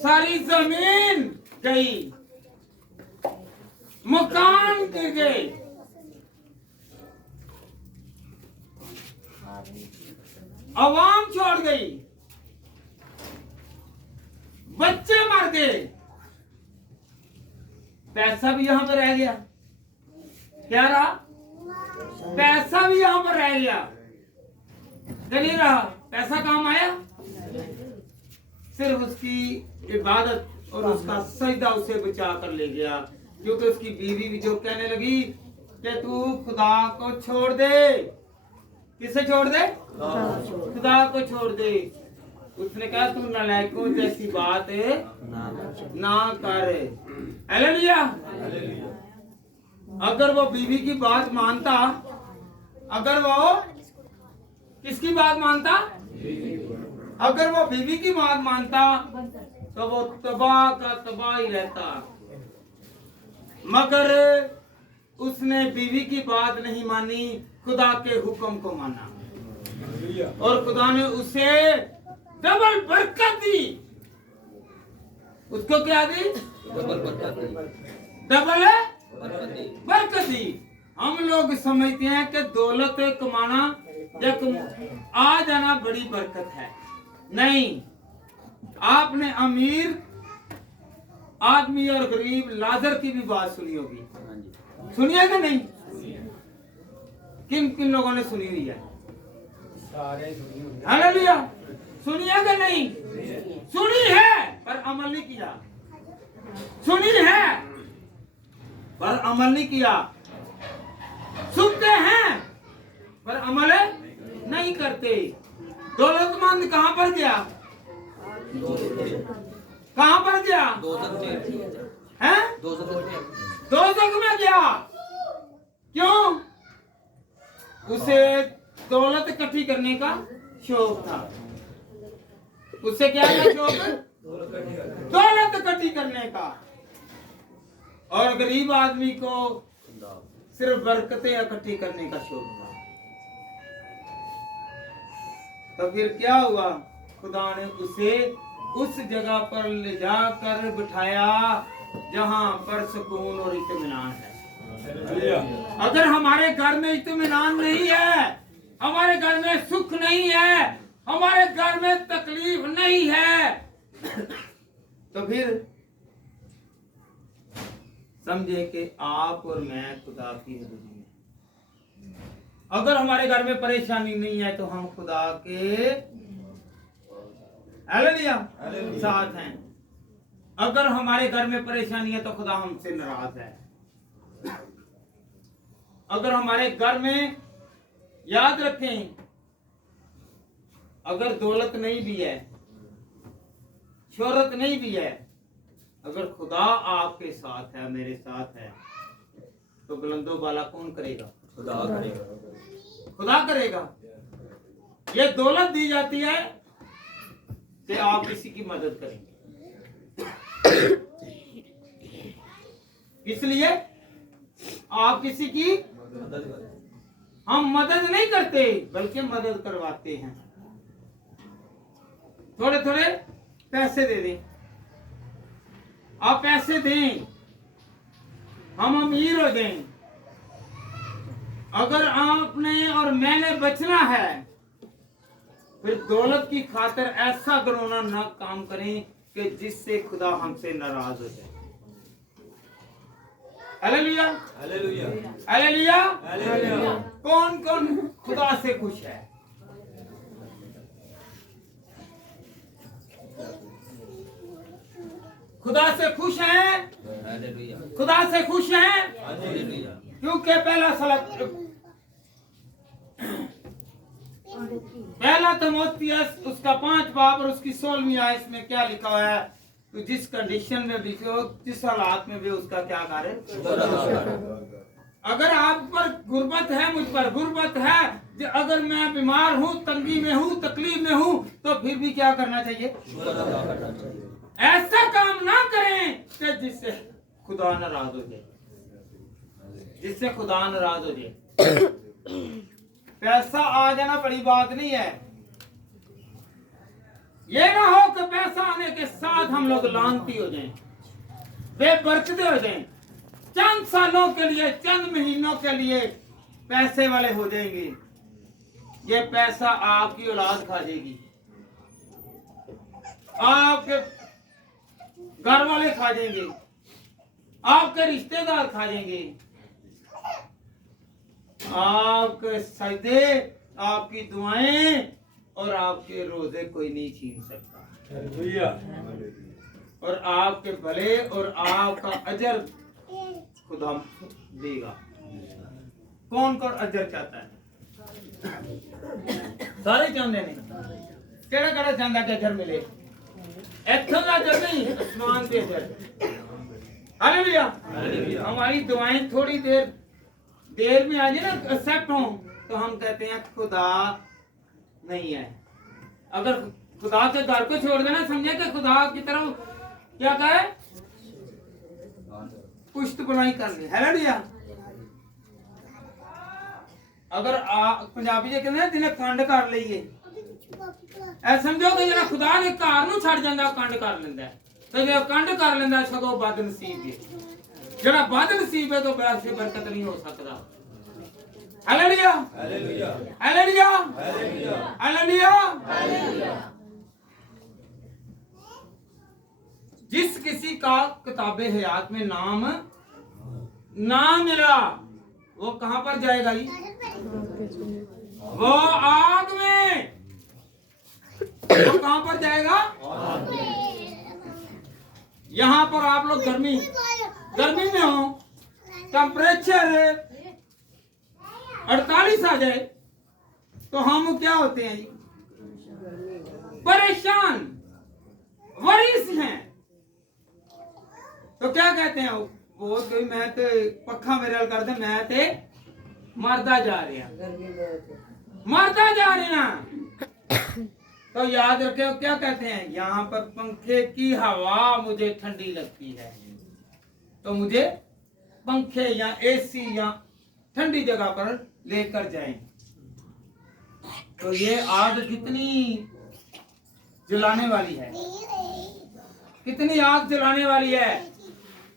सारी जमीन गई, मकान गिर गए, अवाम छोड़ गई, बच्चे मर गए, पैसा भी यहां पर रह गया। क्या रहा? पैसा भी यहां पर रह गया। नहीं रहा पैसा, काम आया? सिर्फ उसकी इबादत और उसका सजदा उसे बचा कर ले गया, क्योंकि उसकी बीवी भी जो कहने लगी कि तू खुदा को छोड़ दे। किसे छोड़ दे? खुदा को छोड़ दे। उसने कहा तू नालायकों जैसी बात ना कर। हालेलुया। अगर वो बीवी की बात मानता, अगर वो किसकी बात मानता? अगर वो बीवी की बात मानता तो वो तबाह का तबाह ही रहता, मगर उसने बीवी की बात नहीं मानी, खुदा के हुक्म को माना और खुदा ने उसे डबल बरकत दी। उसको क्या दी? डबल बरकत दी। हम लोग समझते हैं कि दौलत कमाना या आ जाना बड़ी बरकत है। नहीं, आपने अमीर आदमी और गरीब लाजर की भी बात सुनी होगी। सुनिए कि नहीं? किन किन लोगों ने सुनी हुई है? हालेलुया। सुनिए कि नहीं? सुनी है पर अमल नहीं किया। सुनी है पर अमल नहीं किया। सुनते हैं पर अमल नहीं करते। दौलतमंद कहां पर गया? कहां पर गया? हैं? दोज़ख में गया। क्यों? उसे दौलत इकट्ठी करने का शौक था। उससे क्या था शौक? दौलत इकट्ठी करने का। और गरीब आदमी को सिर्फ बरकतें इकट्ठी करने का शौक था। तो फिर क्या हुआ? खुदा ने उसे उस जगह पर ले जाकर बिठाया जहां पर सुकून और इत्मीनान है। अगर हमारे घर में इत्मीनान नहीं है, हमारे घर में सुख नहीं है, हमारे घर में तकलीफ नहीं है, तो फिर समझे कि आप और मैं खुदा की हजूरी में। अगर हमारे घर में परेशानी नहीं है तो हम खुदा के हालेलुया साथ हैं। अगर हमारे घर में परेशानी है तो खुदा हमसे नाराज है। अगर हमारे घर में, याद रखें, अगर दौलत नहीं भी है, शोहरत नहीं भी है, अगर खुदा आपके साथ है, मेरे साथ है, तो बुलंदो बाला कौन करेगा? खुदा करेगा। खुदा करेगा। ये दौलत दी जाती है कि आप किसी की मदद करेंगे। इसलिए आप किसी की हम मदद नहीं करते बल्कि मदद करवाते हैं। थोड़े थोड़े पैसे दे दें, आप पैसे दें, हम अमीर हो जाएं। अगर आपने और मैंने बचना है फिर दौलत की खातिर ऐसा घिनौना ना काम करें कि जिससे खुदा हमसे नाराज हो जाए। Hallelujah, hallelujah, hallelujah, hallelujah. कौन कौन खुदा से खुश है? खुदा से खुश हैं? खुदा से खुश हैं? क्योंकि पहला तीमुथियुस उसका 5 बाब और उसकी 16वीं आयत में क्या लिखा हुआ है? तो जिस कंडीशन में भी हो, जिस हालात में भी, उसका क्या कार्य? अगर आप पर गुर्बत है, मुझ पर गुर्बत है, अगर मैं बीमार हूँ, तंगी में हूँ, तकलीफ में हूँ, तो फिर भी क्या करना चाहिए? ऐसा काम ना करें कि जिससे खुदा नाराज हो जाए, जिससे खुदा नाराज हो जाए। पैसा आ जाना बड़ी बात नहीं है। ये ना हो कि पैसा आने के साथ लोग लानती हो जाएं, बेबरकते हो जाएं, चंद सालों के लिए, चंद महीनों के लिए पैसे वाले हो जाएंगे, ये पैसा आपकी औलाद खा जाएगी, आपके घर वाले खा जाएंगे, आपके रिश्तेदार खा जाएंगे, आपके सजदे, आपकी दुआएं और आपके रोजे कोई नहीं छीन सकता। और आपके भले और आपका अजर खुदा देगा। कौन कौन अजर चाहता है? सारे चाहते नहीं। केड़ा केड़ा चाहता कि अजर मिले? इत्थों का अजर नहीं, आसमान से अजर। हालेलुया। हमारी दुआएं थोड़ी देर में आ जाए ना, एक्सेप्ट हो, तो हम कहते हैं खुदा नहीं है। अगर खुदा के घर को छोड़ देना, समझे कि खुदा की तरफ क्या कहे, पुष्ट बुनाई करनी। हालेलुया। अगर पंजाबी जे कहते जिन्हें कंड कर लीए, ऐ समझो कि जरा खुदा ने घर नूं छड़ जांदा कंड कर लैंदा है, ते जे कंड कर लैंदा सगों बद नसीब है। जरा बद नसीब है तो वैसे बरकत नहीं हो सकता। Hallelujah, hallelujah, hallelujah, hallelujah, hallelujah. जिस किसी का किताबे हयात में नाम ना मिला, वो कहां पर जाएगा जी? वो आग में। वो कहां पर जाएगा? यहां पर आप लोग गर्मी में हो, टेम्परेचर 48 आ जाए तो हम क्या होते हैं जी? परेशान, वरीस हैं। तो क्या कहते हैं वो कोई, मैं तो पक्खा मेरे हाल कर दे, मैं ते मरदा जा रहा। तो याद रखे क्या कहते हैं, यहाँ पर पंखे की हवा मुझे ठंडी लगती है, तो मुझे पंखे या एसी या ठंडी जगह पर लेकर जाएं। तो ये आग कितनी जलाने वाली है, कितनी आग जलाने वाली है।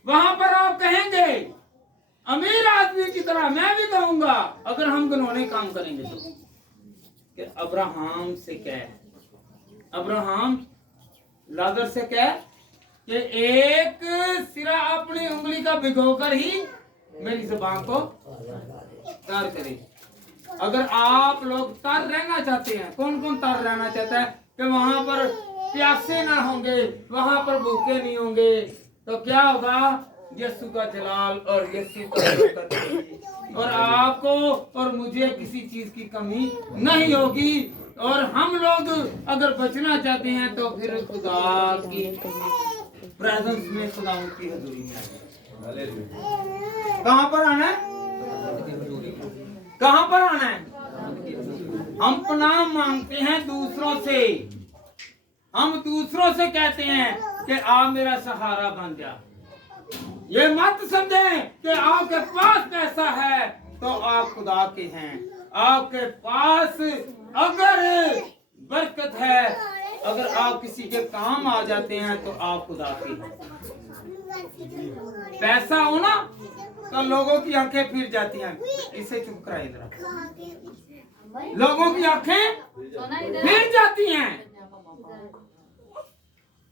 वहां पर आप कहेंगे अमीर आदमी की तरह, मैं भी कहूंगा अगर हम घिनौने काम करेंगे तो, कि अब्राहम से कह, अब्राहम लाजर से कह कि एक सिरा अपनी उंगली का भिगोकर ही मेरी जुबान को तर करे। अगर आप लोग तर रहना चाहते हैं, कौन कौन तर रहना चाहता है कि वहां पर प्यासे ना होंगे, वहां पर भूखे नहीं होंगे, तो क्या होगा? यीशु का जलाल और यीशु का बरकत, और आपको और मुझे किसी चीज की कमी नहीं होगी। और हम लोग अगर बचना चाहते हैं तो फिर खुदा की प्रेजेंस में, खुदा की हजूरी में आना। कहां पर आना है? कहां पर आना है? हम पनाह मांगते हैं दूसरों से, हम दूसरों से कहते हैं कि आप मेरा सहारा बन जा। ये मत समझें कि आपके पास पैसा है तो आप खुदा के हैं। आपके पास अगर बरकत है, अगर आप किसी के काम आ जाते हैं तो आप खुदा के हैं। पैसा हो ना तो लोगों की आंखें फिर जाती हैं। इसे चुप कराए इधर, लोगों की आंखें फिर जाती हैं।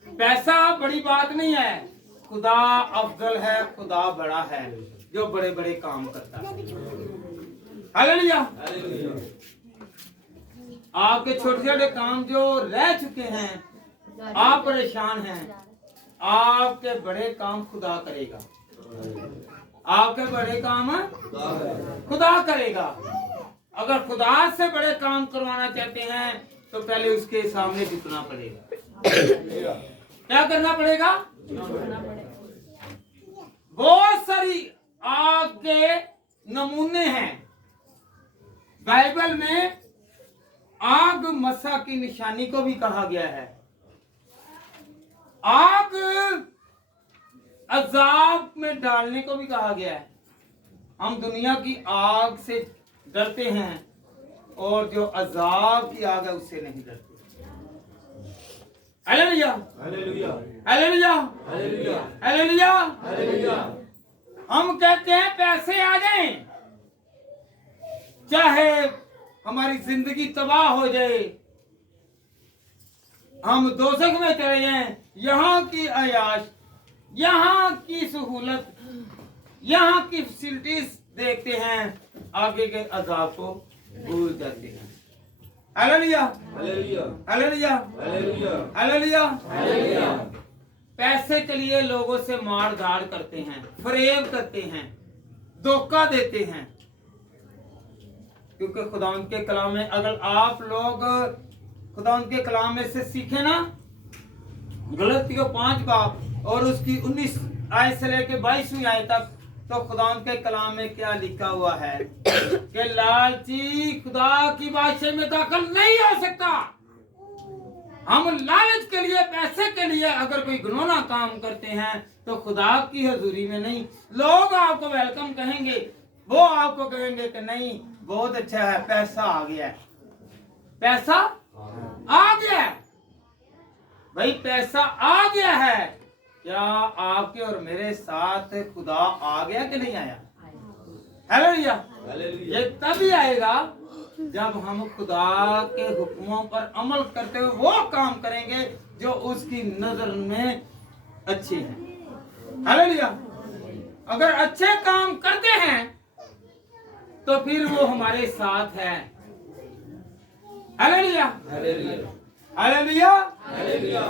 पैसा बड़ी बात नहीं है, खुदा अफजल है, खुदा बड़ा है जो बड़े बड़े काम करता है। हालेलुया। आपके छोटे छोटे काम जो रह चुके हैं, आप परेशान हैं, आपके बड़े काम खुदा करेगा। आपके बड़े काम खुदा करेगा। अगर खुदा से बड़े काम करवाना चाहते हैं तो पहले उसके सामने झुकना पड़ेगा। क्या करना पड़ेगा? बहुत सारी आग के नमूने हैं बाइबल में। आग मसा की निशानी को भी कहा गया है। आग अजाब में डालने को भी कहा गया है। हम दुनिया की आग से डरते हैं और जो अजाब की आग है उससे नहीं डरते। Hallelujah, hallelujah, hallelujah, hallelujah, hallelujah. Hallelujah. हम कहते हैं पैसे आ जाएं, चाहे हमारी जिंदगी तबाह हो जाए, हम दोज़ख में चले जाएं, यहाँ की अयाश, यहाँ की सहूलत, यहाँ की फैसिलिटीज देखते हैं, आगे के अज़ाब को भूल जाते हैं। Hallelujah, hallelujah, hallelujah, hallelujah, hallelujah. Hallelujah. पैसे के लिए लोगों से मार धाड़ करते हैं, फरेब करते हैं, धोखा देते हैं। क्योंकि खुदा के कलाम में अगर आप लोग खुदा के कलाम में से सीखे ना, गलतियों 5 बाब और उसकी 19 आयत से लेके 22वीं आयत तक, तो खुदा के कलाम में क्या लिखा हुआ है कि लालची खुदा की बादशाही में दाखिल नहीं हो सकता। हम लालच के लिए, पैसे के लिए अगर कोई घिनौना काम करते हैं तो खुदा की हजूरी में नहीं। लोग आपको वेलकम कहेंगे, वो आपको कहेंगे कि नहीं बहुत अच्छा है, पैसा आ गया है, पैसा आ गया है। भाई पैसा आ गया है, क्या आपके और मेरे साथ खुदा आ गया कि नहीं आया? हालेलुया। हालेलुया। ये तभी आएगा जब हम खुदा के हुक्मों पर अमल करते हुए वो काम करेंगे जो उसकी नजर में अच्छे हैं। हालेलुया। अगर अच्छे काम करते हैं तो फिर वो हमारे साथ है। Hallelujah, hallelujah, hallelujah, hallelujah,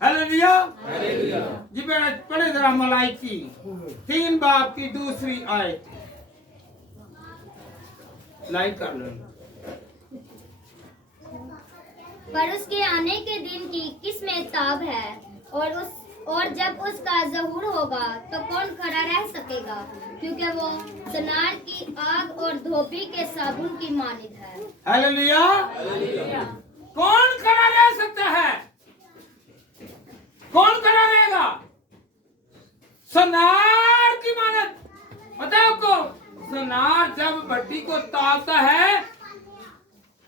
hallelujah. Hallelujah. जी बेटा पढ़े जरा मलाइकी 3 बाब की 2री आयत, लाइक कर लो। पर उसके आने के दिन की किसमें ताब है, और जब उसका ज़हूर होगा तो कौन खड़ा रह सकेगा, क्योंकि वो सनार की आग और धोबी के साबुन की मानित है। हालेलुया। हालेलुया। कौन खड़ा रह सकता है? कौन खड़ा रहेगा? सनार की मानत। पता है आपको, सनार जब भट्टी को तापता है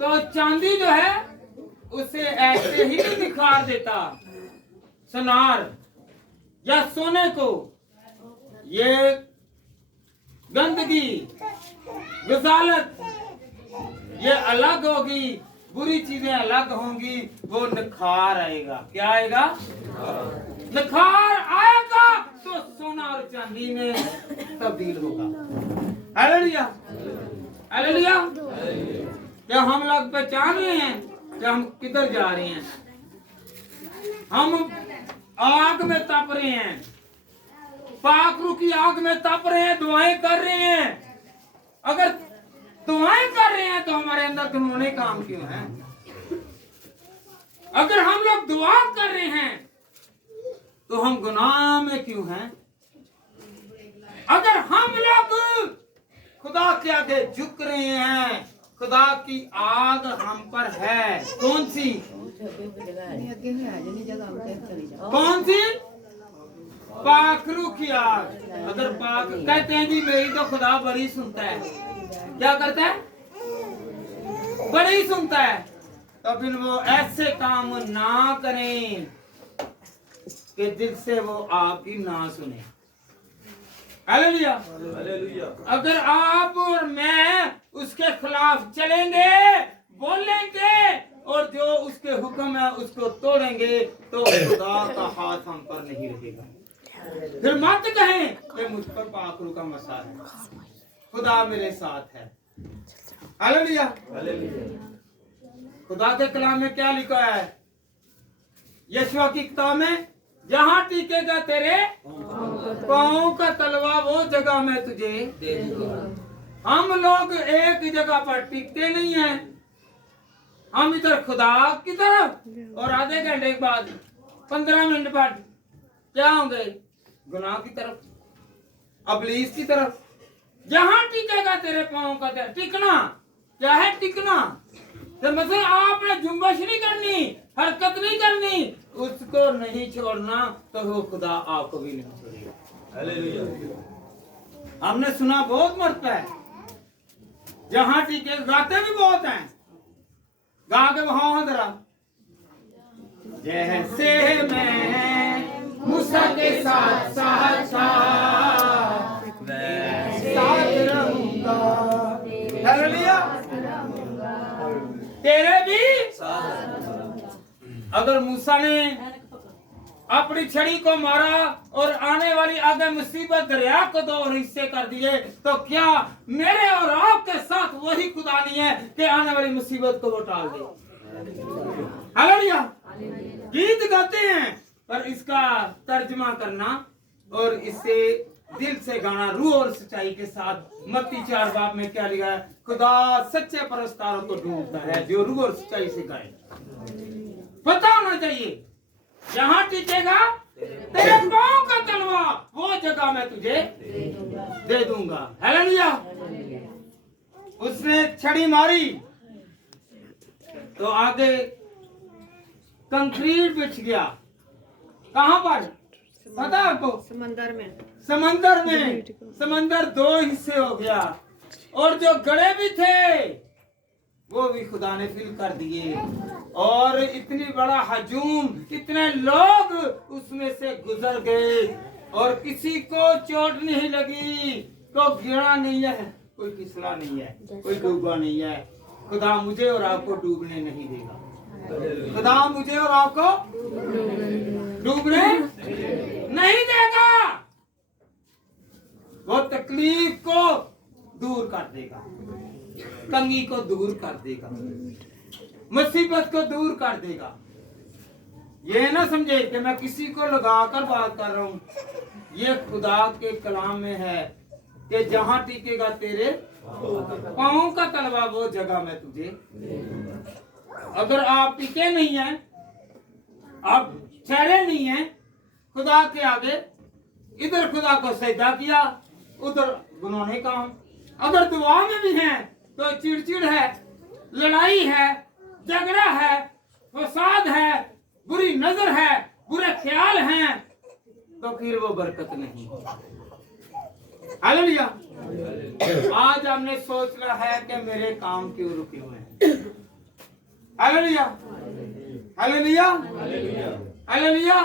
तो चांदी जो है उसे ऐसे ही नहीं निखार देता। सनार या सोने को ये गंदगी, गजालत ये अलग होगी, बुरी चीजें अलग होंगी, वो निखार आएगा। क्या आएगा? निखार आएगा तो सोना और चांदी में तब्दील होगा। Hallelujah, hallelujah. क्या हम लोग पहचान रहे हैं कि हम किधर जा रहे हैं? हम आग में तप रहे हैं, पाखरू की आग में तप रहे हैं, दुआएं कर रहे हैं। अगर दुआएं कर रहे हैं तो हमारे अंदर घिनौने काम क्यों हैं? अगर हम लोग दुआ कर रहे हैं तो हम गुनाह में क्यों हैं? अगर हम लोग खुदा के आगे झुक रहे हैं, खुदा की आग हम पर है। कौन सी? कौन सी? पाखरू की आग। अगर पाक कहते हैं जी मेरी तो खुदा बड़ी सुनता है, क्या करता है? बड़ी सुनता है। तो फिर वो ऐसे काम ना करें कि जिससे वो आपकी ना सुने। Hallelujah, hallelujah. अगर आप और मैं उसके खिलाफ चलेंगे, बोलेंगे और जो उसके हुक्म है उसको तोड़ेंगे तो खुदा का हाथ हम पर नहीं रहेगा। फिर मत कहें कि मुझ पर पाखरू का मसा है, खुदा मेरे साथ है। Hallelujah, hallelujah. खुदा के कलाम में क्या लिखा है? यशवा की किताब में, जहां टिकेगा तेरे पांव का तलवा वो जगह मैं तुझे दे दूंगा। हम लोग एक जगह पर टिकते नहीं हैं। हम इधर खुदा की तरफ और आधे घंटे के बाद 15 मिनट बाद क्या होंगे? गुनाह की तरफ, अबलीस की तरफ। जहां टिकेगा तेरे पांव का तलवा, टिकना क्या है? टिकना तो मतलब आपने जुम्बश नहीं करनी, हरकत नहीं करनी, उसको नहीं छोड़ना तो वो खुदा आपको भी नहीं छोड़ेगा। हालेलुया। हमने सुना बहुत मरता है, जहां टीके गाते भी बहुत हैं, गा के बहाओ जरा जैसे मैं मूसा के साथ साथ साथ रहूंगा। हालेलुया। तेरे भी अगर मूसा ने अपनी छड़ी को मारा और आने वाली आगे मुसीबत दरिया को दो हिस्से कर दिए, तो क्या मेरे और आपके साथ वही खुदा नहीं है कि आने वाली मुसीबत को वो टाल दे। हालेलुया। गीत गाते हैं पर इसका तर्जमा करना और इसे दिल से गाना रूह और सच्चाई के साथ। मत्ती 4 बाब में क्या लिखा है? खुदा सच्चे परस्तारों को ढूंढता है जो रूह और सच्चाई से गाए। पता होना चाहिए जहां टिकेगा तेरे पांव का तलवा, वो जगह मैं तुझे दे दूंगा। हालेलुया। उसने छड़ी मारी तो आगे कंक्रीट बिछ गया। कहां पर पता है आपको? समंदर में। समंदर 2 हिस्से हो गया और जो गड़े भी थे वो भी खुदा ने फिल कर दिए और इतनी बड़ा हजूम, इतने लोग उसमें से गुजर गए और किसी को चोट नहीं लगी, कोई गिरा नहीं है, कोई फिसला नहीं है, कोई डूबा नहीं है। खुदा मुझे और आपको डूबने नहीं देगा। खुदा मुझे और आपको डूबने नहीं देगा। वो तकलीफ को दूर कर देगा, तंगी को दूर कर देगा, मुसीबत को दूर कर देगा। ये ना समझे कि मैं किसी को लगाकर बात कर रहा हूं। ये खुदा के कलाम में है कि जहां टिकेगा तेरे पांव का तलवा, वो जगह मैं तुझे। अगर आप टिके नहीं हैं, आप ठहरे नहीं हैं खुदा के आगे, इधर खुदा को सजदा किया, उधर गुनाह काम, अगर दुआ में भी हैं तो चिड़चिड़ है, लड़ाई है, झगड़ा है, फसाद है, बुरी नजर है, बुरे ख्याल हैं, तो फिर वो बरकत नहीं। हालेलुया। आज हमने सोचना है कि मेरे काम क्यों रुके हुए हैं। हालेलुया। हालेलुया। हालेलुया।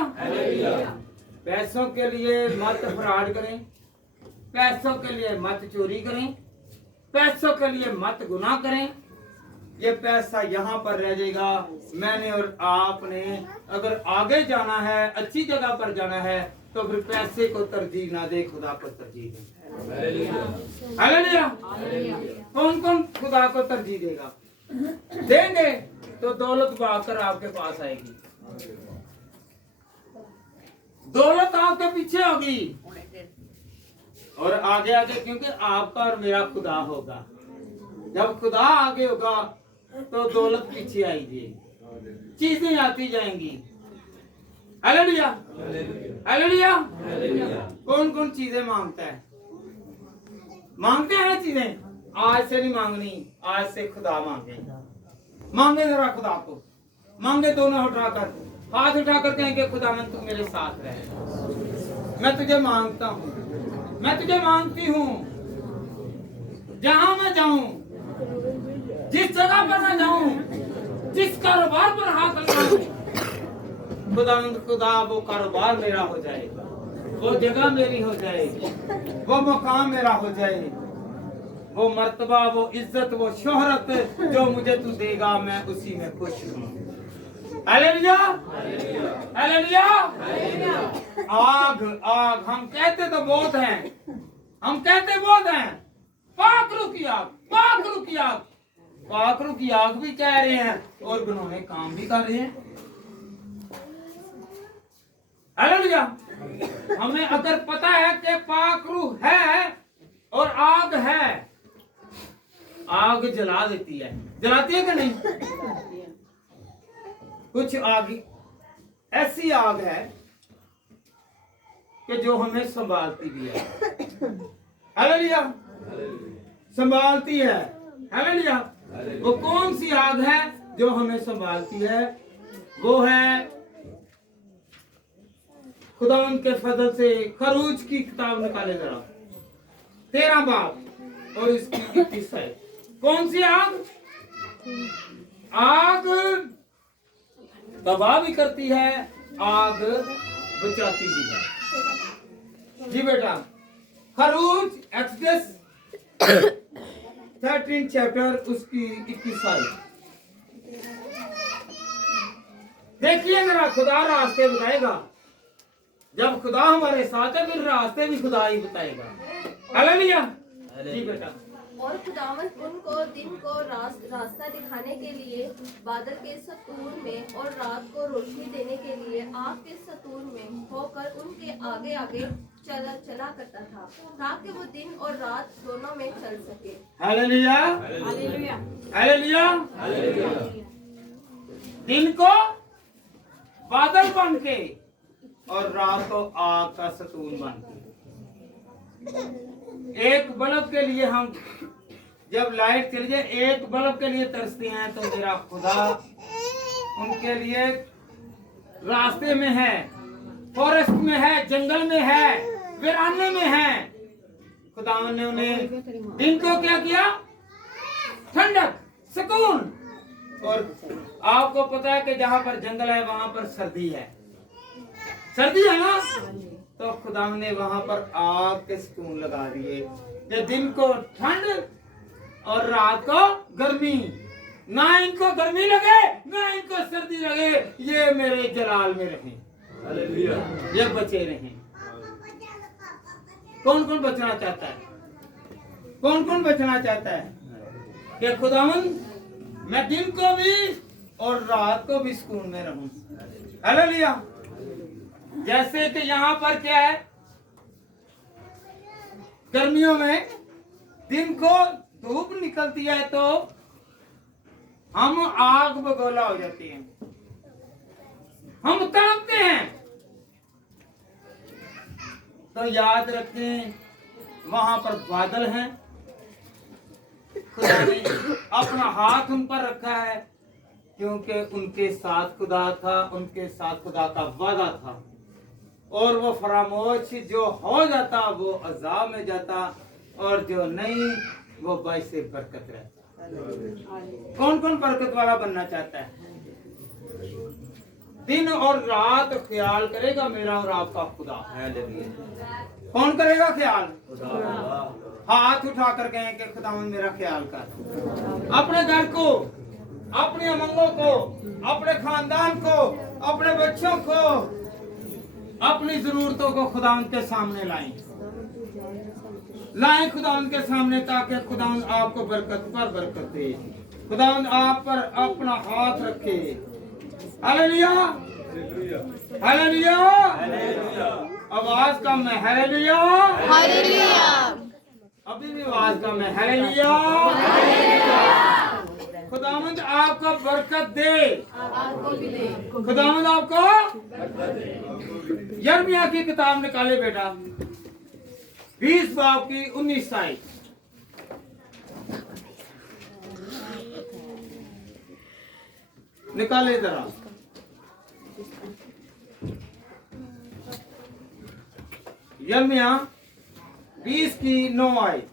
पैसों के लिए मत फ्रॉड करें, पैसों के लिए मत चोरी करें, पैसों के लिए मत गुनाह करें। ये पैसा यहाँ पर रह जाएगा। मैंने और आपने अगर आगे जाना है, अच्छी जगह पर जाना है, तो फिर पैसे को तरजीह ना दे, खुदा को तरजीह दे। हालेलुया। कौन कौन खुदा को तरजीह देगा? देंगे तो दौलत भागकर आपके पास आएगी, दौलत आपके पीछे होगी और आगे आगे, क्योंकि आपका और मेरा खुदा होगा। जब खुदा आगे होगा तो दौलत पीछे आएगी, चीजें आती जाएंगी। हालेलुया। हालेलुया। कौन कौन चीजें मांगता है? मांगते हैं ना चीजें। आज से नहीं मांगनी, आज से खुदा मांगे। मांगे जरा खुदा को, मांगे दोनों उठाकर, हाथ उठाकर कहेंगे खुदा मैं तू मेरे साथ रहे, मैं तुझे मांगता हूँ, मैं तुझे मांगती हूँ। जहां मैं जाऊं, जिस जगह पर मैं जाऊं, जिस कारोबार पर हाथ लगाऊं, खुदा वो कारोबार मेरा हो जाए, वो जगह मेरी हो जाए, वो मकाम मेरा हो जाए, वो मर्तबा, वो इज्जत, वो शोहरत जो मुझे तू देगा, मैं उसी में खुश हूँ। हालेलुया। हालेलुया। आग आग हम कहते तो बहुत हैं, हम कहते बहुत हैं, पाखरू की आग, पाखरू की आग, पाखरू की आग भी कह रहे हैं और गुनाह काम भी कर रहे हैं। हालेलुया। हमें अगर पता है कि पाखरू है और आग है, आग जला देती है, जलाती है कि नहीं? कुछ आग ऐसी आग है कि जो हमें संभालती भी है। हालेलुया। संभालती है। हालेलुया। वो कौन सी आग है जो हमें संभालती है? वो है खुदा उनके फजल से खरूज की किताब निकाले जरा, 13 बाब और इसकी 21 है। कौन सी आग? आग तबाह भी करती है, आग बचाती भी है। जी बेटा, खरूज एक्सोडस 13 चैप्टर उसकी 21 आयत देखिए जरा। खुदा रास्ते बताएगा। जब खुदा हमारे साथ है फिर रास्ते भी खुदा ही बताएगा। हालेलुया। जी बेटा। और खुदावंद उनको दिन को रास्ता दिखाने के लिए बादल के सतूर में और रात को रोशनी देने के लिए आग के सतूर में होकर उनके आगे आगे चला करता था, ताकि वो दिन और रात दोनों में चल सके। हालेलुया। हालेलुया। हालेलुया। दिन को बादल बन के और रात को आग का सतून बन के। एक बल्ब के लिए हम जब लाइट चली जाए, एक बल्ब के लिए तरसते हैं, तो मेरा खुदा उनके लिए रास्ते में है, फॉरेस्ट में है, जंगल में है, वीराने में है। खुदा ने उन्हें दिन को क्या किया? ठंडक, सुकून। और आपको पता है कि जहां पर जंगल है वहां पर सर्दी है, सर्दी है ना, तो खुदा ने वहां पर आग के सुकून लगा दिए कि दिन को ठंड और रात को गर्मी। ना इनको गर्मी लगे ना इनको सर्दी लगे, ये मेरे जलाल में रहें, ये बचे रहें। कौन कौन बचना चाहता है? कौन कौन बचना चाहता है कि खुदावंद मैं दिन को भी और रात को भी सुकून में रहूं? हालेलुया। जैसे कि यहाँ पर क्या है, गर्मियों में दिन को धूप निकलती है तो हम आग बगोला हो जाती हैं, हम तड़पते हैं। तो याद रखें वहां पर बादल हैं, खुदा ने अपना हाथ उन पर रखा है, क्योंकि उनके साथ खुदा था, उनके साथ खुदा का वादा था। और वो फरामोश जो हो जाता वो अजाब में जाता, और जो नहीं वो बाइसे बरकत रहता। कौन कौन बरकत वाला बनना चाहता है? दिन और रात ख्याल करेगा मेरा और आपका खुदा। कौन करेगा ख्याल? हाथ उठा कर कहें कि खुदावंद मेरा ख्याल कर। अपने घर को, अपने अमंगों को, अपने खानदान को, अपने बच्चों को, अपनी जरूरतों को खुदावंद के सामने लाएं खुदावंद के सामने, ताकि खुदावंद आपको बरकत पर बरकत दे। खुदावंद आप पर अपना हाथ रखे। हालेलुया। हालेलुया। आवाज कम है। हालेलुया। अभी भी आवाज कम है। हालेलुया। खुदावंद आपको बरकत दे। खुदावंद आपको। यिर्मयाह की किताब निकाले बेटा, 20 बाब की 19 आयत। निकाले जरा। यिर्मयाह 20 की 9 आयत।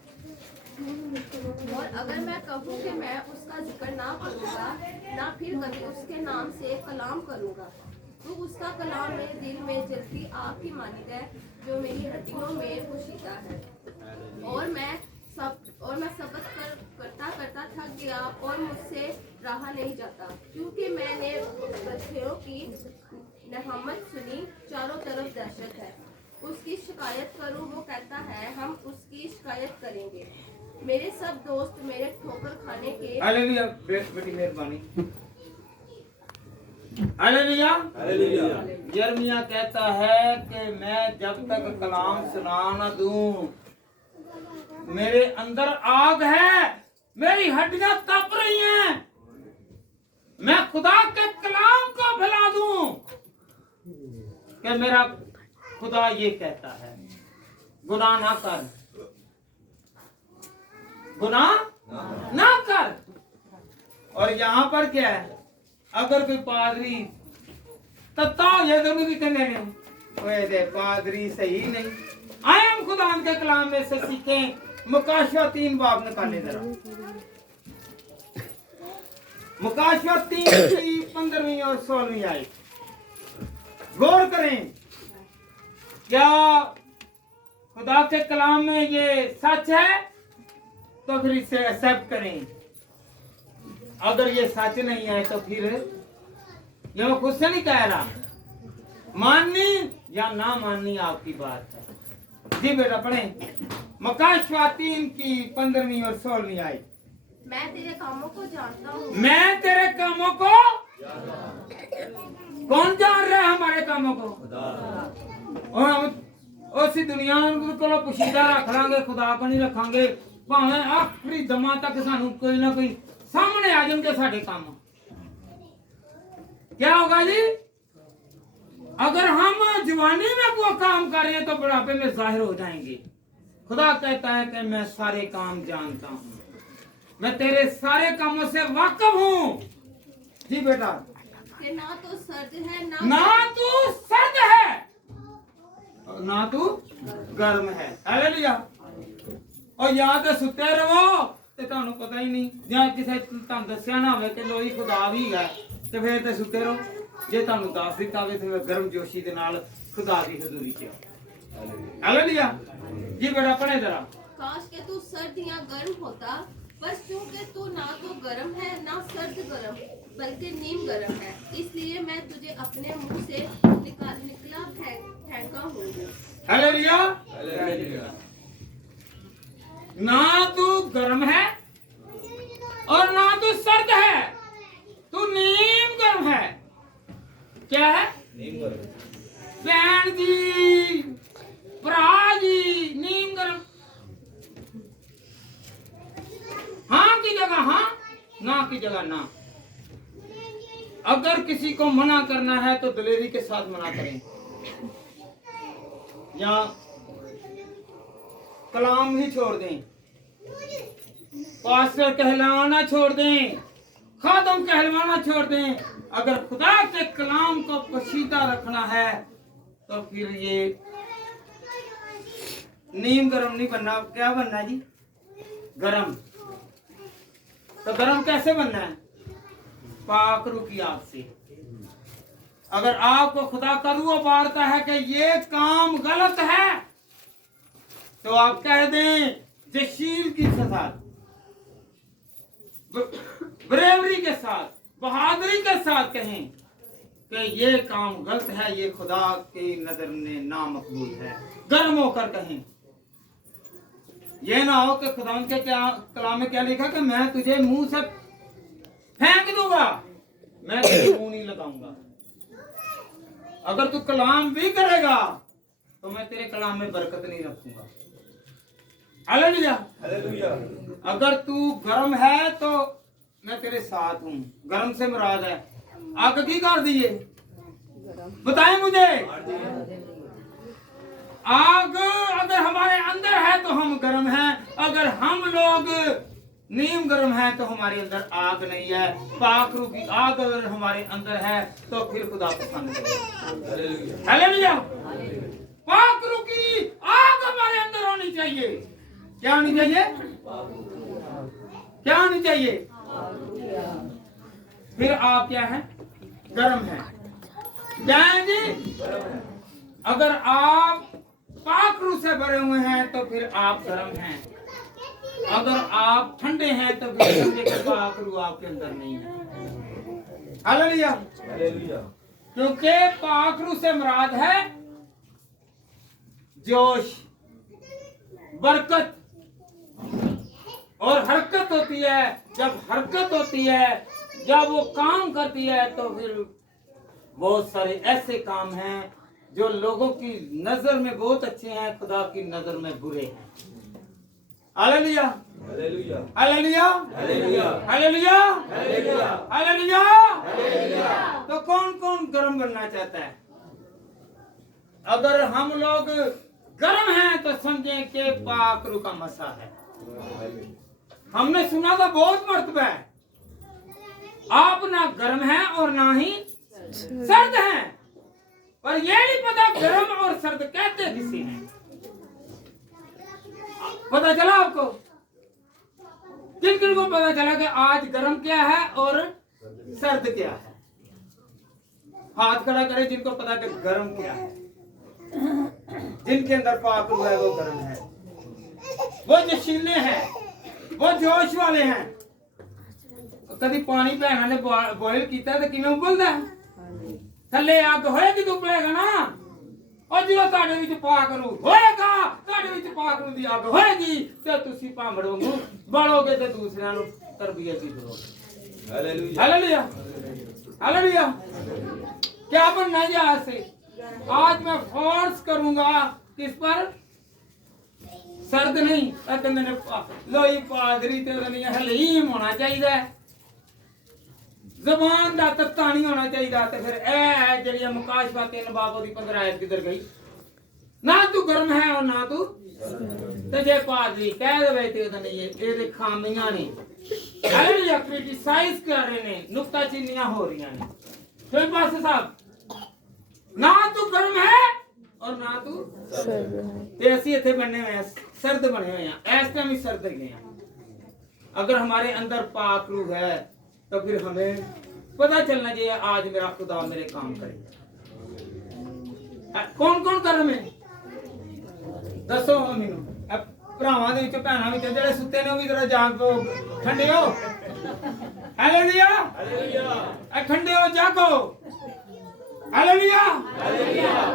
और अगर मैं कहूँ कि मैं उसका जिक्र ना करूँगा, ना फिर कभी उसके नाम से कलाम करूँगा, तो उसका कलाम मेरे दिल में जलती आग की मानित है, जो मेरी हड्डियों में खुशीता है। और मैं सबक करता करता थक गया और मुझसे रहा नहीं जाता, क्योंकि मैंने बच्चियों की नहमत सुनी, चारों तरफ दहशत है। उसकी शिकायत करूं, वो कहता है हम उसकी शिकायत करेंगे। मेरे सब दोस्त मेरे ठोकर खाने के। हालेलुया। बेटी मेहरबानी। हालेलुया। हालेलुया। यिर्मयाह कहता है कि मैं जब तक कलाम सुना न दूं, मेरे अंदर आग है, मेरी हड्डियां तप रही हैं, मैं खुदा के कलाम को फैला दूं कि मेरा खुदा ये कहता है गुनाह ना कर, गुनाह ना कर। और यहाँ पर क्या है, अगर कोई पादरी तत्ता ये दोनों भी कहने नहीं, दे पादरी सही नहीं। आए हम खुदा के कलाम में से सीखें। मुकाशवा 3 बाब निकाले जरा। मुकाशवा 3 की 15वीं और 16वीं आयत। गौर करें, क्या खुदा के कलाम में ये सच है तो फिर इसे एक्सेप्ट करें। अगर ये सच नहीं है तो फिर ये मैं खुद से नहीं कह रहा, माननी या ना माननी आपकी बात है। जी बेटा पढ़ें, मुकाशवा 3 की 15वीं और 16वीं आयत। मैं तेरे कामों को जानता हूँ। मैं तेरे कामों को, कौन जान रहा है हमारे कामों को? और हम उसी दुनिया को पुशीदा रख लांगे, खुदा को नहीं रखांगे, भावें आखिरी दमा तक सानू कोई ना कोई सामने आ जाएंगे साढ़े काम। क्या होगा जी? अगर हम जवानी में कोई काम कर रहे हैं तो बुढ़ापे में जाहिर हो जाएंगे। खुदा कहता है कि मैं सारे काम जानता हूँ, मैं तेरे सारे कामों से वाकिफ हूँ। जी बेटा, कि ना तो सर्द है ना तू सर्द है ना तू गर्म है। हालेलुया। और या तो सुते रहो ते ਤੁਹਾਨੂੰ ਪਤਾ ਹੀ ਨਹੀਂ, ਜਾਂ ਕਿਸੇ ਤੁਹਾਨੂੰ ਦੱਸਿਆ ਨਾ ਹੋਵੇ ਕਿ ਲੋਈ ਖੁਦਾ ਵੀ ਹੈ ਤੇ ਫਿਰ ਤੇ ਸੁੱਤੇ ਰਹੋ। ਜੇ ਤੁਹਾਨੂੰ ਦੱਸ ਦਿੱਤਾ ਹੋਵੇ ਤੇ ਗਰਮ ਜੋਸ਼ੀ ਦੇ ਨਾਲ ਖੁਦਾ ਦੀ ਹਜ਼ੂਰੀ 'ਚ। ਹਾਲੇਲुया। जी बेटा पढ़े जरा। काश के तू सर्द या गर्म होता, बस क्योंकि तू ना तो गर्म है ना सर्द गर्म बल्कि नीम गर्म है, इसलिए मैं तुझे अपने मुंह से निकला फेंका हूँ। हालेलुया। हालेलुया। ना तू गर्म है और ना तू सर्द है, तू नीम गर्म है। क्या है? नीम गर्म। बहन जी, भरा जी, नीम गर्म। हाँ की जगह हाँ, ना की जगह ना। अगर किसी को मना करना है तो दिलेरी के साथ मना करें, या कलाम ही छोड़ दें, पास्टर कहलाना छोड़ दें, खादम कहलवाना छोड़ दें। अगर खुदा के कलाम को पोशीदा रखना है तो फिर ये नीम गरम नहीं बनना। क्या बनना है जी? गरम। तो गरम कैसे बनना है? पाक रूह की आग से। अगर आपको खुदा का रूह बारता है कि ये काम गलत है तो आप कह दें जशील के साथ, ब्रेवरी के साथ, बहादुरी के साथ कहें कि ये काम गलत है, ये खुदा की नजर में नामकबूल है। गर्म होकर कहें। ये ना हो कि खुदा के क्या कलाम में क्या लिखा कि मैं तुझे मुंह से फेंक दूंगा, मैं तुझे मुंह नहीं लगाऊंगा। अगर तू कलाम भी करेगा तो मैं तेरे कलाम में बरकत नहीं रखूंगा। हालेलुया। हालेलुया। अगर तू गर्म है तो मैं तेरे साथ हूँ। गर्म से मुराद है आग की कर दिए, बताएं मुझे। आग अगर हमारे अंदर है तो हम गर्म हैं, अगर हम लोग नीम गर्म है तो हमारे अंदर आग नहीं है। पाक रूह की आग अगर हमारे अंदर है तो फिर खुदा पसंद है। हालेलुया। हालेलुया। पाक रूह की आग हमारे अंदर होनी चाहिए। क्या होनी चाहिए? क्या होनी चाहिए? फिर आप क्या हैं? गर्म हैं। क्या है जी? अगर आप पाक रूह से भरे हुए हैं तो फिर आप गर्म हैं। अगर आप ठंडे हैं तो फिर समझे कि पाक रूह आपके अंदर नहीं है। हालेलुया। हालेलुया। क्योंकि पाक रूह से मुराद है जोश, बरकत और हरकत होती है। जब हरकत होती है, जब वो काम करती है तो फिर बहुत सारे ऐसे काम हैं जो लोगों की नजर में बहुत अच्छे हैं, खुदा की नजर में बुरे हैं। Hallelujah. Hallelujah. Hallelujah. Hallelujah. Hallelujah. Hallelujah. Hallelujah. Hallelujah. तो कौन कौन गर्म बनना चाहता है? अगर हम लोग गर्म हैं तो समझें कि पाक रूह का मसा है। हमने सुना था बहुत मर्तबा है, आप ना गर्म हैं और ना ही सर्द हैं, पर ये नहीं पता गर्म और सर्द कहते किसे हैं। पता चला आपको? किन किन को पता चला कि आज गर्म क्या है और सर्द क्या है। हाथ खड़ा करे जिनको पता कि गर्म क्या है। जिनके अंदर पाक रूह है वो गर्म है, वो जशीले हैं, वो जोश वाले हैं। कभी पानी भैन ने बॉयल किया तो किवें उबलदा है, थल्ले अग होएगी तो उबलेगा ना। और जो ਤੁਹਾਡੇ ਵਿੱਚ ਪਾਕ रूह ਹੋਏਗਾ, ਤੁਹਾਡੇ ਵਿੱਚ ਪਾਕ रूह ਦੀ ਅੱਗ ਹੋਏਗੀ ਤੇ ਤੁਸੀਂ ਭਾਂਬੜ ਵਾਂਗੂ ਬਲੋਗੇ ਤੇ ਦੂਸਰਿਆਂ ਨੂੰ ਤਰਬੀਅਤ ਹੀ ਦਿਓਗੇ। Hallelujah hallelujah hallelujah. क्या बनना है आज से? आज मैं फोर्स करूंगा किस पर? सर्द नहीं, कहते मैंने लोई पादरी ते नहीं हलीम होना चाहिए, जबान दा तत्ता नहीं होना चाहिए। तो फिर ए जड़ी मुकाशवा 3 बाबो दी 15 आयत किधर गई? ना तू गर्म है और ना तू ते जे पादरी कह देवे ते नहीं ये दे खामियां ने। हालेलुया। क्रिटिसाइज कर रहे ने, नुक्ताचीनियां हो रही ने। फिर पास साहब ना तू गर्म है और ना तू ते ਅਸੀਂ ਇੱਥੇ बने हुए हैं, सर्द बने हुए हैं। इस टाइम ही सर्द ही हैं। अगर हमारे अंदर पाक रूह है तो फिर हमें पता चलना चाहिए आज मेरा खुदा मेरे काम करेगा। कौन कौन गर्म है दसो मैनू। ਭਰਾਵਾਂ ਦੇ ਵਿੱਚ ਭੈਣਾਂ ਵਿੱਚ ਜਿਹੜੇ ਸੁੱਤੇ ਨੇ ਉਹ ਵੀ ਜਰਾ ਜਾਗੋ, ਠੰਡੇ ਹੋ। ਹਾਲੇਲੂਇਆ हालेलुया ठंडे हो, जागो। हालेलुया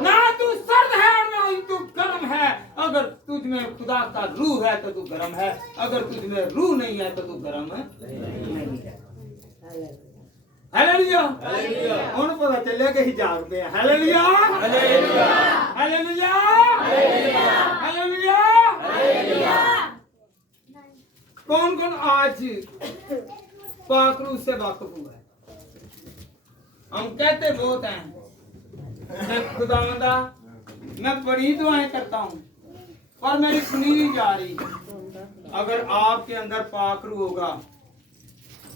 ना तू सर्द है और ना तू गर्म है। अगर तुझ में खुदा का रूह है तो तू गर्म है, अगर तुझ में रूह नहीं है तो तू गर्म नहीं है। हालेलुया हालेलुया ਹੁਣ ਪਤਾ ਚੱਲਿਆ ਕਿ ਅਸੀਂ ਜਾਗਦੇ ਹਾਂ। ਹਾਲੇਲੂया हालेलुया हालेलुया हालेलुया हालेलुया। कौन कौन आज पाक रूह से वाकिफ हुआ है? हम कहते बहुत हैं कि खुदावंदा मैं बड़ी दुआएं करता हूँ पर मेरी सुनी नहीं जा रही। अगर आपके अंदर पाक रूह होगा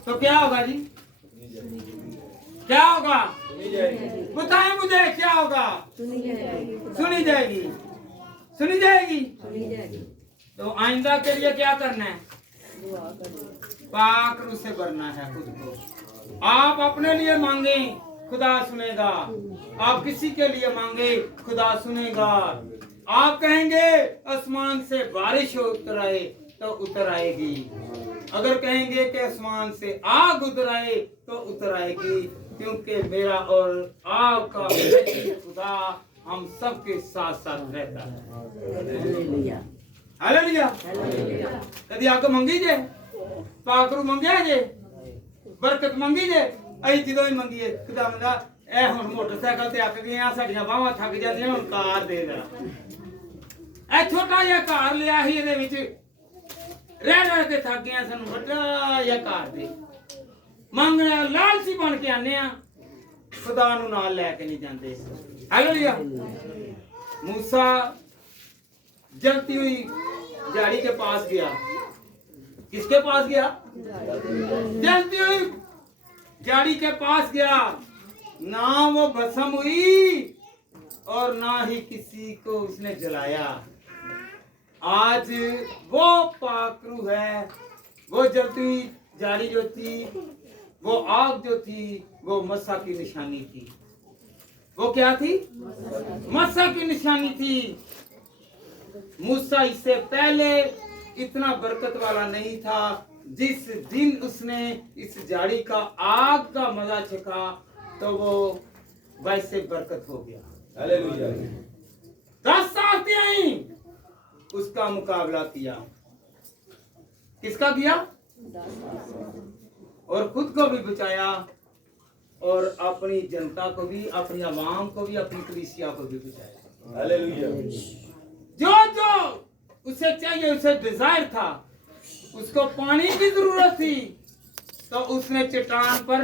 तो क्या होगा जी? क्या होगा? बताएं मुझे, क्या होगा? सुनी जाएगी। सुनी जाएगी। तो आइंदा के लिए क्या करना है? पाक रूह से भरना है खुद को। आप अपने लिए मांगे खुदा सुनेगा, आप किसी के लिए मांगे खुदा सुनेगा। आप कहेंगे आसमान से बारिश उतर आए तो उतर आएगी। अगर कहेंगे कि आसमान से आग उतर आए तो उतर आएगी, क्योंकि मेरा और आपका खुदा हम सबके साथ साथ रहता है। हालेलुया। कदी आग मंगी जे, पाक रूह मंगिया जे, बरकत मंगी जे। ਅਸੀਂ ਜਦੋਂ ਹੀ ਮੰਗੀਏ ਖੁਦਾ ਮੰਦਾ ਇਹ ਹੁਣ ਮੋਟਰਸਾਈਕਲ ਤੇ ਅੱਕ ਗਏ ਆ, ਸਾਡੀਆਂ ਬਾਹਾਂ ਥੱਕ ਜਾਂਦੀਆਂ, ਹੁਣ ਕਾਰ ਦੇ ਦੇਣਾ। ਇਹ ਛੋਟਾ ਜਿਹਾ ਕਾਰ ਲਿਆ ਸੀ, ਇਹਦੇ ਵਿੱਚ ਰਹਿ ਕੇ ਥੱਕ ਗਏ, ਸਾਨੂੰ ਵੱਡਾ ਜਿਹਾ ਕਾਰ ਦੇ। ਮੰਗਣਾ ਲਾਲਚੀ ਬਣ ਕੇ ਆਨੇ ਆ, खुदा नु नाल लेके नहीं जाते। हालेलुया। मूसा जलती हुई झाड़ी के पास गया। किसके पास गया? जलती हुई झाड़ी के पास गया। ना वो भस्म हुई और ना ही किसी को उसने जलाया। आज वो पाक रूह है, वो जलती हुई झाड़ी जो थी, वो आग जो थी, वो मसा की निशानी थी। वो क्या थी? मसा की निशानी थी। मूसा इससे पहले इतना बरकत वाला नहीं था। जिस दिन उसने इस झाड़ी का आग का मजा चखा तो वो वैसे बरकत हो गया। हालेलुया। 10 साल ही उसका मुकाबला किया। किसका किया? और खुद को भी बचाया और अपनी जनता को भी, अपनी आवाम को भी, अपनी कलीसिया को भी बचाया। हालेलुया। जो जो उसे चाहिए, उसे डिजायर था, उसको पानी की जरूरत थी, तो उसने चट्टान पर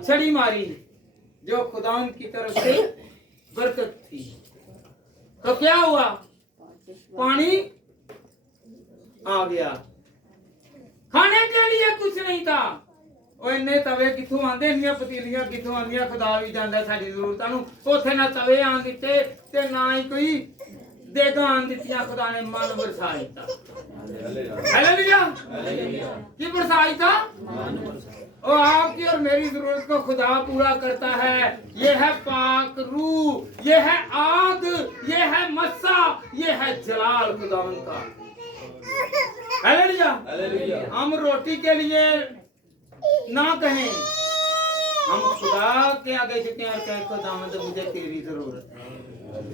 छड़ी मारी जो खुदावन की तरफ से बरकत थी। तो क्या हुआ? पानी आ गया। खाने के लिए कुछ नहीं था। ਉਹ ਇੰਨੇ ਤਵੇ ਕਿੱਥੋਂ ਆਂਦੇ, ਇੰਨੀਆਂ ਪਤੀਲੀਆਂ ਕਿੱਥੋਂ ਆਂਦੀਆਂ? ਖੁਦਾ ਵੀ ਜਾਂਦਾ ਸਾਡੀ ਜ਼ਰੂਰਤਾਂ ਨੂੰ। ਉੱਥੇ ਨਾ ਤਵੇ ਆਣ ਦਿੱਤੇ ਤੇ ਨਾ ਹੀ ਕੋਈ ਦੇਗਾਂ ਆਣ ਦਿੱਤੀਆਂ। ਖੁਦਾ ਨੇ ਮਨ ਵਰਸਾ ਦਿੱਤਾ। ਹਾਲੇਲੂਇਆ। ਕੀ ਵਰਸਾ ਦਿੱਤਾ? और आपकी और मेरी जरूरत को खुदा पूरा करता है। ये है पाक रूह, ये है आग, ये है मस्सा, ये है जलाल खुदावंद का। हालेलुया। हालेलुया। हम रोटी के लिए ना कहें, हम खुदा के आगे झुकें और कहें खुदावंद मुझे तेरी जरूरत है,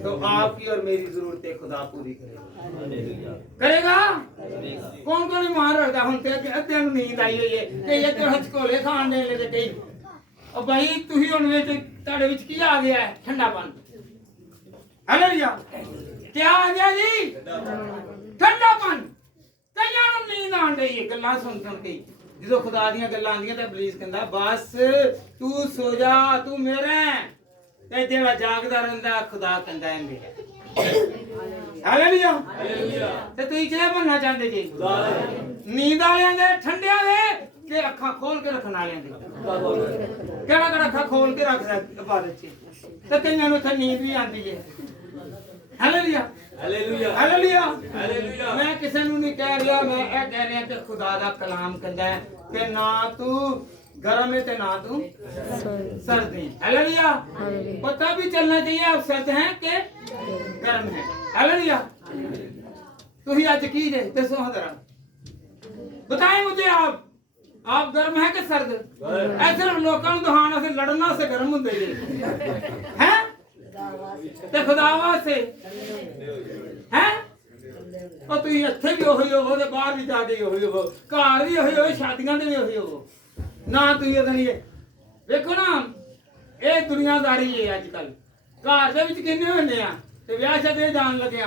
तो आपकी और मेरी जरूरतें खुदा पूरी करेगा। करेगा? कौन कौन ईमान रखता? हम ते नींद आई हुई है कि ये तो हचकोले खान दे लगे कई। और भाई तुही हुन विच ਤੁਹਾਡੇ ਵਿੱਚ ਕੀ ਆ ਗਿਆ ਹੈ? ਠੰਡਾਪਨ। हालेलुया। क्या आ गया जी? ठंडापन। कईयां ਨੂੰ ਨੀਂਦ ਆਣ ਰਹੀ ਹੈ ਗੱਲਾਂ ਸੁਣ ਕੇ। ਜਦੋਂ ਖੁਦਾ ਦੀਆਂ ਗੱਲਾਂ ਆਉਂਦੀਆਂ ਤਾਂ ਇਬਲੀਸ ਕਹਿੰਦਾ ਬਸ ਤੂੰ ਸੋ ਜਾ, ਤੂੰ ਮੇਰਾ ਹੈ। ਤੇ ਜਿਹੜਾ ਜਾਗਦਾ ਰਹਿੰਦਾ ਖੁਦਾ ਕਹਿੰਦਾ ਹੈ ਮੇਰਾ। ਹਾਲੇਲੂਇਆ। ਹਾਲੇਲੂਇਆ। ਤੇ ਤੁਸੀਂ ਕਿਹੜਾ ਬਣਨਾ ਚਾਹੁੰਦੇ ਜੀ? ਖੁਦਾ ਦੇ। ਨੀਂਦ ਵਾਲਿਆਂ ਦੇ, ਠੰਡਿਆਂ ਦੇ ਕਿ ਅੱਖਾਂ ਖੋਲ ਕੇ ਰੱਖਣ ਵਾਲਿਆਂ ਦੇ? ਕਿਹੜਾ ਕਿਹੜਾ ਅੱਖਾਂ ਖੋਲ ਕੇ ਰੱਖਦਾ ਇਬਾਦਤ 'ਚ? ਤੇ ਕਈਆਂ ਨੂੰ ਤਾਂ ਨੀਂਦ ਵੀ ਆਉਂਦੀ ਹੈ। ਹਾਲੇਲੂਇਆ। ਹਾਲੇਲੂਇਆ। ਹਾਲੇਲੂਇਆ। ਹਾਲੇਲੂਇਆ। ਮੈਂ ਕਿਸੇ ਨੂੰ ਨਹੀਂ ਕਹਿ ਰਿਹਾ, ਮੈਂ ਇਹ ਕਹਿ ਰਿਹਾ ਕਿ ਖੁਦਾ ਦਾ ਕਲਾਮ ਕਹਿੰਦਾ ਹੈ ਕਿ ਨਾ ਤੂੰ गर्म है तो ना तू सर्द है। हालेलुया। पता भी चलना चाहिए आप सर्द हैं कि गर्म है। हालेलुया। तो ही आज की जाए दसो जरा, बताएं मुझे आप गर्म है कि सर्द? ऐसे लोगों को दहाना से लड़ना से गर्म होते हैं ते खुदावा से हैं। और तू इत्थे भी ओही हो ते बाहर भी जाके ओही हो, घर भी ओही हो, शादियां ते भी ओही हो ना। तू ये नहीं है। देखो ना ये दुनियादारी है आजकल। घर दे विच किन्ने होंदे आ ते विआह शादी जान लगे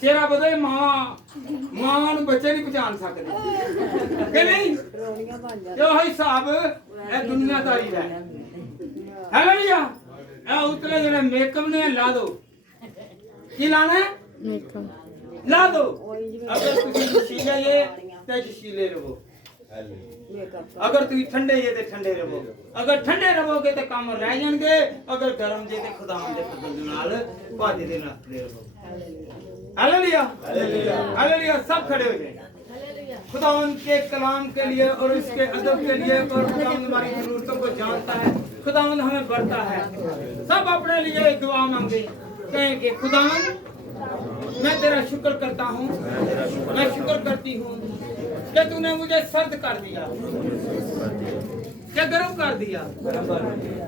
चेहरा बदले मावां नूं बच्चे नहीं पहचान सकदे कि नहीं? यो हिसाब ए दुनियादारी दा है। हालेलुया। ए उतले जेड़े मेकअप ने ला दो। की लाना है? मेकअप ला दो। अगर तुसीं जशीले ये ते जशीले रहो, अगर तुम ठंडे जे ते ठंडे रहो। अगर ठंडे रहोगे तो काम रह जाएंगे, अगर गर्म जे ते खुदा दे फजल दे नाल भाजे दे नाते रहो। हालेलुया। हालेलुया। हालेलुया। सब खड़े हो जाए खुदावंद के कलाम के लिए और उसके अदब के लिए। और खुदावंद हमारी जरूरतों को जानता है, खुदावंद हमें बढ़ता है। सब अपने लिए दुआ मांगे, कहें कि खुदावंद मैं तेरा शुक्र करता हूँ, मैं शुक्र करती हूँ कि तूने मुझे सर्द कर दिया, क्या गर्म कर दिया।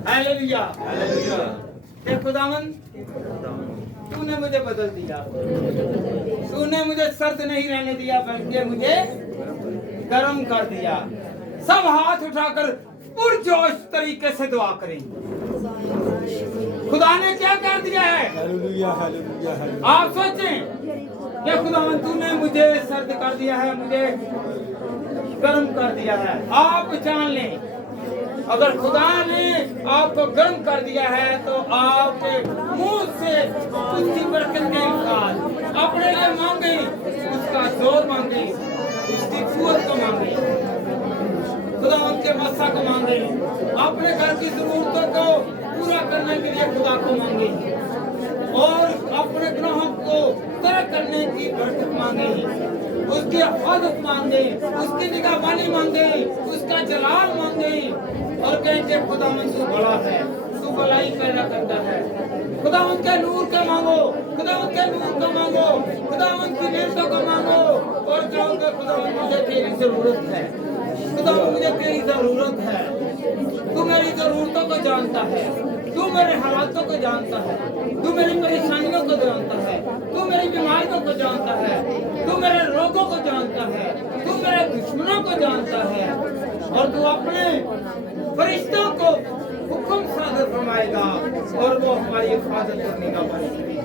हालेलुया। हालेलुया। कि खुदावंद तूने मुझे बदल दिया, तूने मुझे सर्द नहीं रहने दिया बल्कि मुझे गर्म कर दिया। सब हाथ उठाकर पुरजोश तरीके से दुआ करें। खुदा ने क्या कर दिया है? हालेलुया। हालेलुया। आप सोचें कि खुदावंद तूने मुझे सर्द कर दिया है, मुझे गर्म कर दिया है। आप जान लें अगर खुदा ने आपको गर्म कर दिया है तो आपके मुंह से उसकी बरकत के साथ अपने लिए मांगे, उसका जोर मांगे, उसकी कुव्वत को मांगे, खुदावंद के मस्सा को मांगे, अपने घर की जरूरतों को पूरा करने के लिए खुदा को मांगे और अपने गुनाहों को तर्क करने की बरकत मांगे, उसकी हिफाजत मांगे, उसकी निगहबानी मांगे, उसका जलाल मांगे और कहेंगे खुदावंद तू बड़ा है, तू भलाई पैदा करता है। खुदावंद के नूर को मांगो, खुदावंद के नूर को मांगो, खुदावंद की नेमतों को मांगो और कहोगे खुदावंद मुझे तेरी जरूरत है, खुदावंद मुझे तेरी जरूरत है। तू मेरी जरूरतों को जानता है, तू मेरे हालातों को जानता है, तू मेरी परेशानियों को जानता है, तू मेरी बीमारियों को जानता है, तू मेरे रोगों को जानता है, तू मेरे दुश्मनों को जानता है और तू अपने फरिश्तों को हुक्म सादर फरमाएगा और वो हमारी हिफाजत करने का वादा करेगा।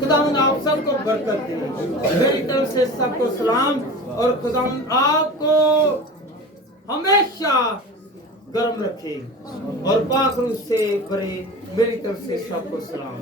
खुदावंद आप सबको बरकत दे। मेरी तरफ से सबको सलाम और खुदावंद आपको हमेशा गर्म रखे और पाक रूह से भरे। मेरी तरफ से सबको सलाम।